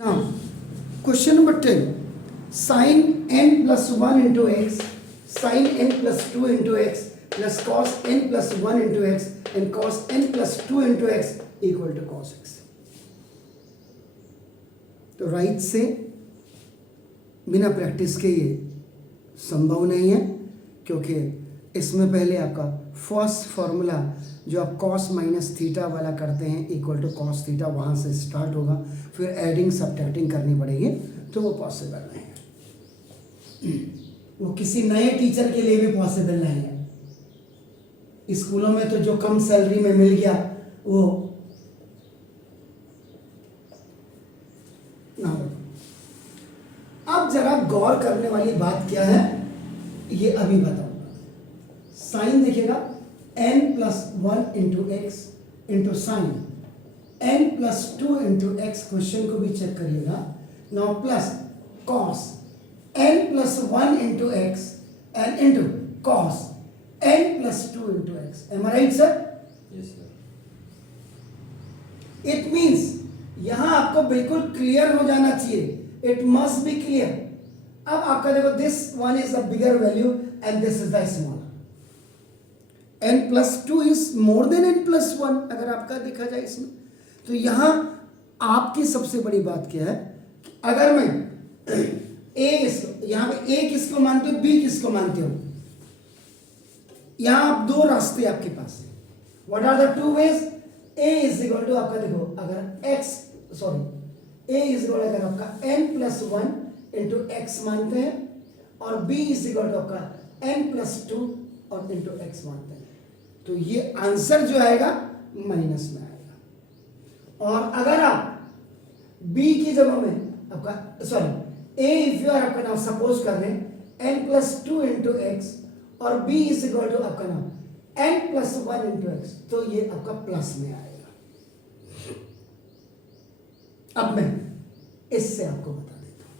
Now, question number 10. Sin n plus 1 into x, sin n plus 2 into x, plus cos n plus 1 into x, and cos n plus 2 into x equal to cos x. तो right से बिना practice के ये संभव नहीं है, क्योंकि इसमें पहले आपका फर्स्ट फॉर्मूला जो आप cos माइनस थीटा वाला करते हैं इक्वल टू cos थीटा, वहाँ से स्टार्ट होगा, फिर एडिंग सब्ट्रैक्टिंग करनी पड़ेगी, तो वो पॉसिबल नहीं है। वो किसी नए टीचर के लिए भी पॉसिबल नहीं है। स्कूलों में तो जो कम सैलरी में मिल गया वो ना। अब जरा गौर करने वाली बात क्या है ये अभी बताऊंगा। साइन देखिएगा n plus 1 into x into sine n plus 2 into x, question को भी चेक करिएगा। Now plus cos n plus 1 into x and into cos n plus 2 into x. Am I right sir? Yes sir. It means यहां आपको बिल्कुल clear हो जाना चाहिए, it must be clear. अब आपका देखो, this one is the bigger value and this is the smaller. n plus 2 is more than n plus 1 अगर आपका देखा जाए इसमें। तो यहां आपकी सबसे बड़ी बात क्या है कि अगर मैं यहां पे a किसको मानते हो, b किसको मानते हो, यहां आप दो रास्ते आपके पास है। What are the two ways? a is equal to आपका देखो, अगर x a इज इक्वल अगर आपका n प्लस 1 इंटू एक्स मानते हैं, और b इज इक्वल टू आपका n प्लस 2 और इंटू एक्स मानते हैं, तो ये आंसर जो आएगा माइनस में आएगा। और अगर आप b की जगह में आपका a इफ यू आर आपका नाम सपोज कर रहे हैं n प्लस 2 इंटू एक्स और b इज इक्वल टू आपका नाम n प्लस 1 इंटू एक्स, तो ये आपका प्लस में आएगा। अब मैं इससे आपको बता देता हूं,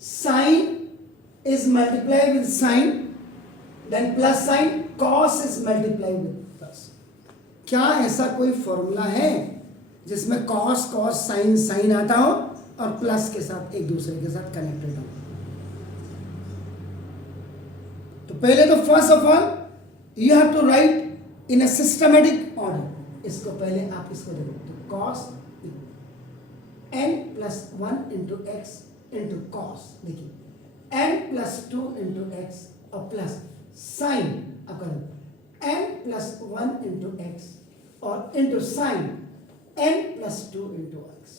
sign is multiplied with sine, then plus sine, cos is multiplied with plus। क्या ऐसा कोई फॉर्मूला है जिसमें cos cos sin sin आता हो और प्लस के साथ एक दूसरे के साथ कनेक्टेड हो? तो पहले तो first of all you have to write in a systematic order. इसको पहले आप इसको देखो, तो cos n plus 1 into x into cos, देखिए n प्लस 2 इंटू एक्स और प्लस साइन आपका n प्लस 1 इंटू एक्स और into sine n plus 2 into x.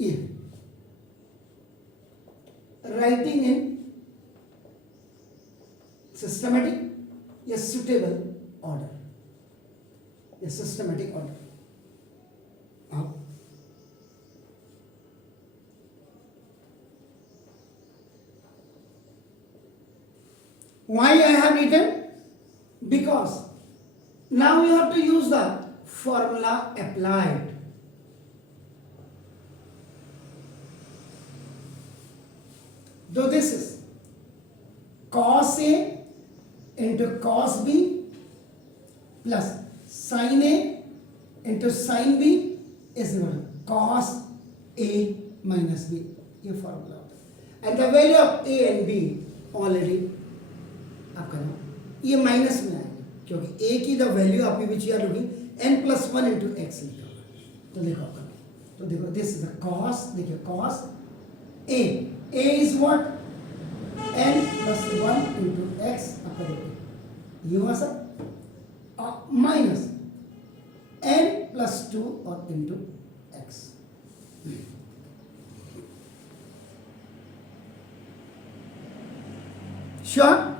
ये राइटिंग इन सिस्टमेटिक या सुटेबल ऑर्डर, या सिस्टमेटिक ऑर्डर। आप why I have written? Because now you have to use the formula applied. So this is cos A into cos B plus sin A into sin B is equal to cos A minus B. ये formula होता है, and the value of A and B already आपका ये minus में आएगा, क्योंकि a की the value आपकी which you are looking n plus 1 into x लिखा होगा। तो देखो आपका, तो देखो दिस इज द कॉस, देखिए cos a is what n plus 1 into x, आपका देखिए ये हुआ सर, माइनस n प्लस 2 और into x. Sure?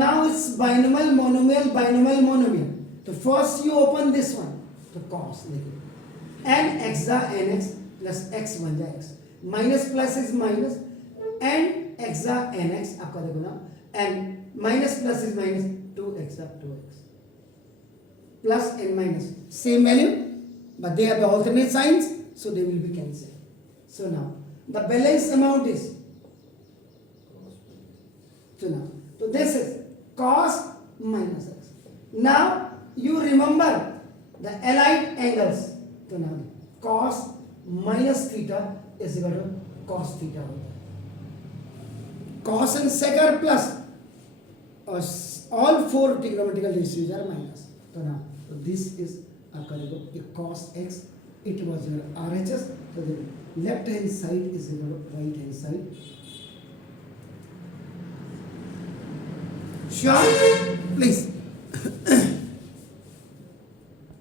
Now it's binomial, monomial, binomial, monomial. So first you open this one, तो cos देखिए n x दा nx plus x बन जाए x, minus plus is minus n x दा nx, आपका देखो ना, n minus plus is minus 2x दा 2x plus n minus same value, but they have the alternate signs, so they will be cancelled. So now the balance amount is, so now, so this is cos minus x. Now you remember the allied angles. तो now cos minus theta is equal to cos theta होता है. Cos and sec are plus. All four trigonometrical ratios are minus. So now, so this is a cos x. It was your RHS. So the left hand side is equal to right hand side. Sure, please.